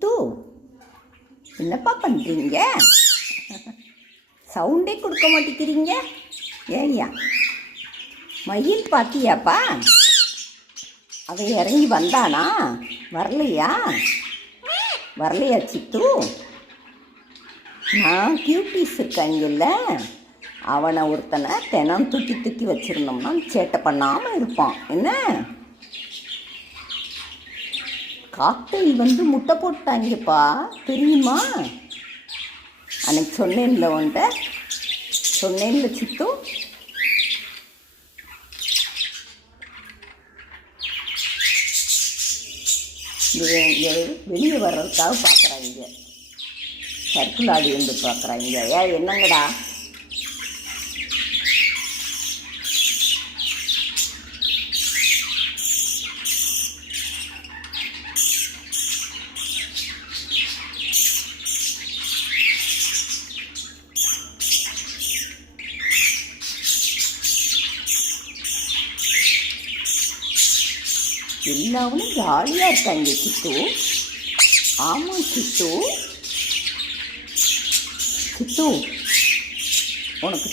சித்து, என்னப்பா பண்ணுறீங்க? சவுண்டே கொடுக்க மாட்டேங்கிறீங்க. ஏய்யா, மயில் பார்த்தியாப்பா? அவன் இறங்கி வந்தானா? வரலையா சித்து? நான் கியூட்டீஸ் இருக்காங்கல்ல, அவனை ஒருத்தனை தினம் தூக்கி தூக்கி வச்சிருந்தோம்னா சேட்டை பண்ணாமல் இருப்பான். என்ன காக்டெயில் முட்டை போட்டாங்கப்பா, தெரியுமா? அன்னைக்கு சொன்னேன்ல சித்து. வெளியே வர்றதுக்காக பார்க்குறாங்க, சர்க்கிள் ஆடி பார்க்குறாங்க. என்னங்கடா? எல்லாரும் ஜாலியாக இருக்காங்க சித்து. ஆமாம் சித்து, உனக்கு